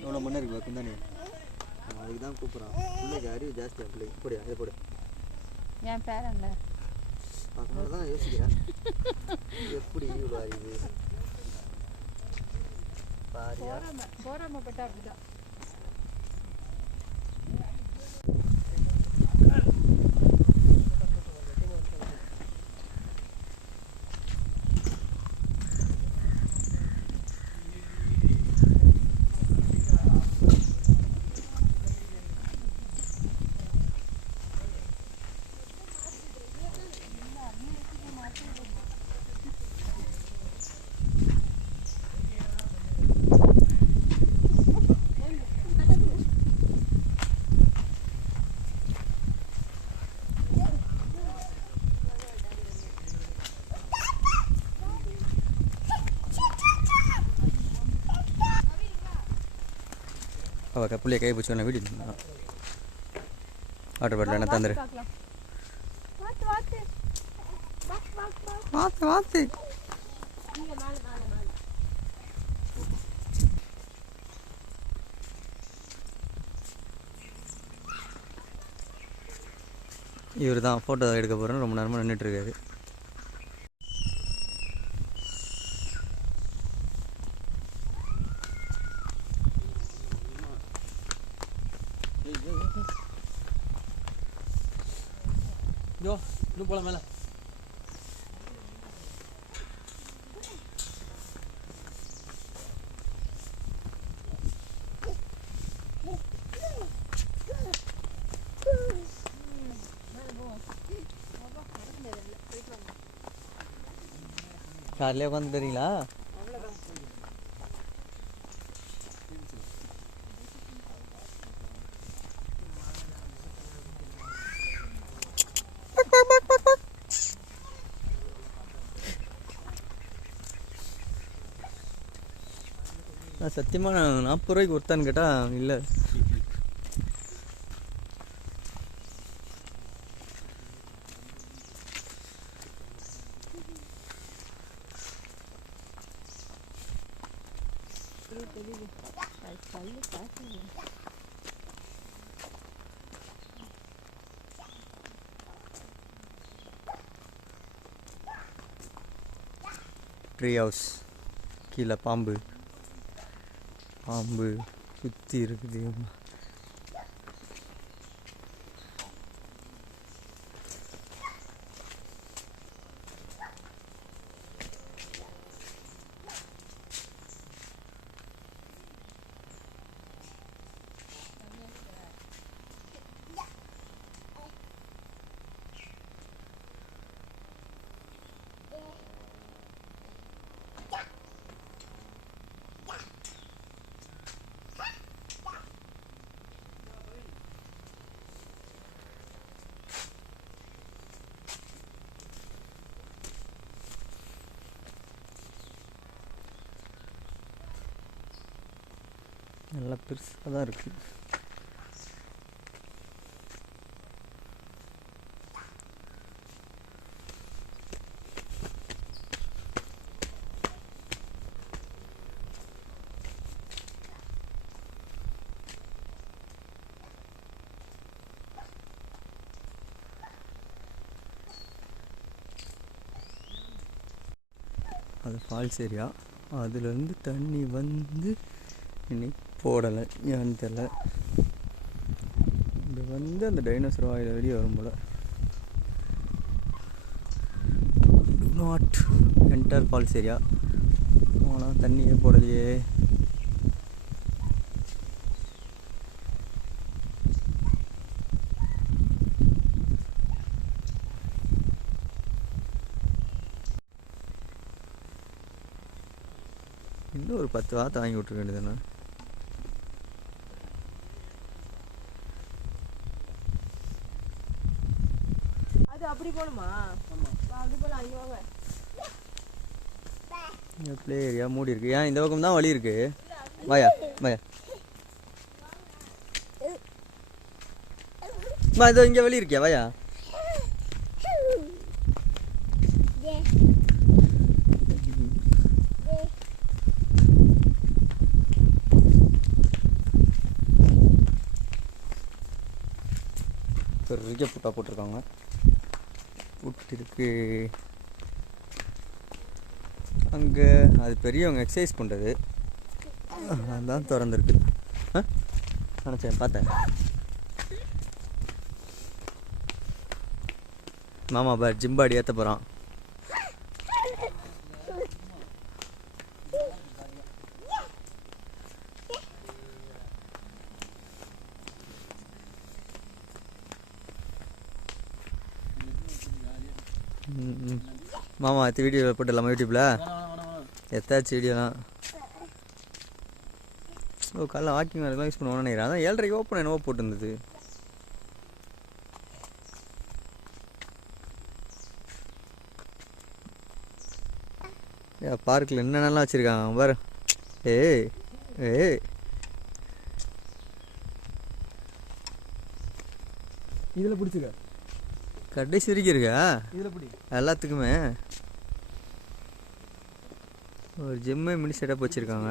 எவ்வளோ மண்ணு இருக்கு குந்தானி அதுக்கு தான் கூப்பிட்றான். பிள்ளைக்கு அறிவு ஜாஸ்தியா பிள்ளைக்கு. போடு அதை போடு. என் பேரன்ல அதனால தான் யோசிக்கிறேன். எப்படி இவ்வளோ அறிவு பாரியா? அப்படிதான். அவள் பிள்ளைய கை பிடிச்சி வீடு வாட்டர் பாட்டில் என்ன தந்துரு வாத்து வாத்து இவர் தான் ஃபோட்டோ எடுக்க போகிறேன்னு ரொம்ப நேரமாக நின்றுட்டு யோ இன்னும் போல மேலே கார்லேயே உட்காந்து தெரியுங்களா நான் சத்தியமாக நான் நாற்பது ரூபாய்க்கு ஒருத்தான்னு கேட்டால் இல்லை. ட்ரீ ஹவுஸ் கீழே பாம்பு. பாம்பு சுற்றி இருக்குது நல்லா பெருசாக தான் இருக்குது அது ஃபால்ஸ் ஏரியா அதுலேருந்து தண்ணி வந்து இன்னைக்கு போடலை. ஏன்னு தெரில இது வந்து அந்த டைனோசர் வாயில் வெளியே வரும் போல். நாட் என்டர் ஃபால்ஸ் ஏரியா ஆனால் தண்ணியே போடலையே. இன்னும் ஒரு பத்து வார்த்தை வாங்கி விட்ருக்க வேண்டியதுதானே? அப்படி போகணுமா? அப்படி போகலாம் அங்கே வாங்க. ஏரியா மூடி இருக்கு. ஏன் இந்த பக்கம் தான் வழி இருக்கு? வாயா வாயா. வா இதோ இங்கே வழி இருக்கியா? வாயா. பெரிய புட்டா போட்டிருக்காங்க. கூப்பிட்டுருக்கு அங்கே அது பெரியவங்க எக்ஸசைஸ் பண்ணுறது அதான் திறந்துருக்கு. ஆ? நினச்சேன் பார்த்தேன். மாமா பார் ஜிம்பாடி ஏற்ற போகிறான் மாமா எத்த வீடியோ போட்டுடலாமா யூடியூப்பில் எத்தாச்சு வீடியோலாம் ஓ காலைல வாக்கிங் வரலாம் யூஸ் பண்ணுவோம்னு நினைக்கிறேன். அதான் ஏழரைக்கு ஓப்பன் என்னவோ போட்டிருந்தது. ஏ பார்க்கில் என்னென்னலாம் வச்சுருக்காங்க பாரு. ஏ ஏ இதில் பிடிச்சிக்க. கடைசி வரைக்கும் இருக்கா? இதில் பிடி எல்லாத்துக்குமே. ஒரு ஜிம்மே மினி செட்டப் வச்சுருக்காங்க.